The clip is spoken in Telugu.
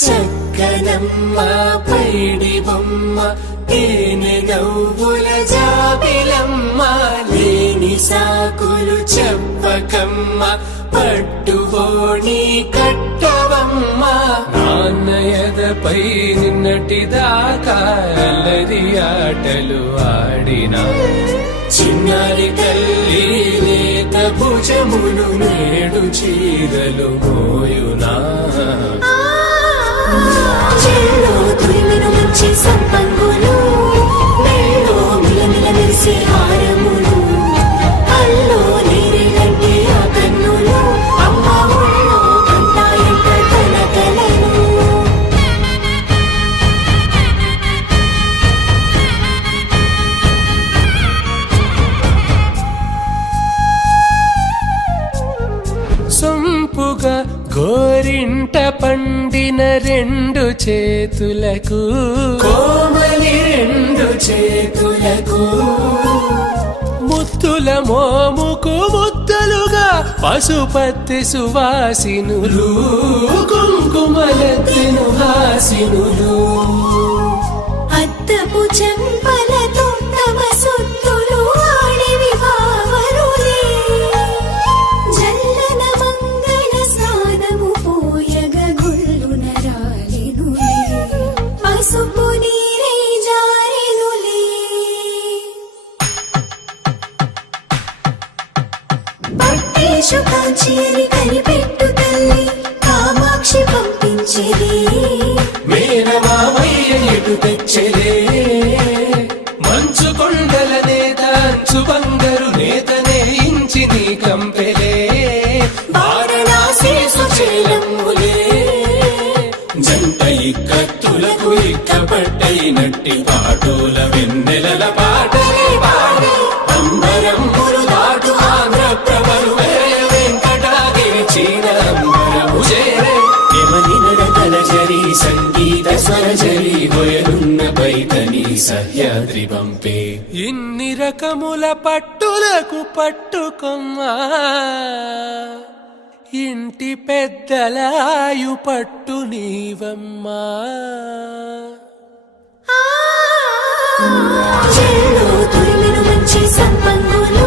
చక్కనమ్మ పైడి బొమ్మ తేనె నవ్వుల జాబిలమ్మ లేని సాకులు చెప్పకమ్మ పట్టువోణి కట్టవమ్మ నాన్నయదపై నిన్నటిదాకా అల్లరి ఆటలు ఆడినా చిన్నారి తల్లి లేత భుజములు నేడు చీరలు మోయునా చెల్లో తురిమిన మంచి సంపంగులు మెళ్ళో మిలమిల మెరిసే హారములు అల్లో నీరిలంటే ఆ కన్నులు అమ్మ ఒళ్ళో కంటాయంట కలకలను సొంపుగా గోరింట పండిన రెండు చేతులకు కోమలి రెండు చేతులకు ముత్తుల మోముకు ముద్దలుగా పశుపతి సువాసినులు కుంకుమలెత్తిను హాసినులు అద్దపు చెంపలతో తమ సొత్తులు ఆడివి బావరులే జల్లన మంగళ స్నానము పోయగ గుళ్ళున రాలినులే పసుపు నీరే జారినులే పట్టేశు కాంచేరి కనిపెట్టు తల్లి కామాక్షి పంపించేది మేనమామయ్య ఎటు తెచ్చలే మంచు కొండల నేత అంచు బంగారు నేతనే ఇంచి నీ కంపెలే వారణాసి సుచేలమ్ములే జంట ఇక్కత్తులకు ఇక్కపట్టైనట్టి పాటోల వెన్నెలల పాటలే పాడే అంబరమ్ములు దాటు ఆంధ్ర ప్రభలు వెంకటాగిరి చీనంబరము చేరే యమని నడకల జరి సంగీత స్వరజరి హొయలున్న పైతని సహ్యాద్రి పంపే ఇన్ని రకముల పట్టులకు పట్టుకొమ్మా ఇంటి పెద్దలాయు పట్టు నీవమ్మా చెల్లో తురిమిన మంచి సంపంగులు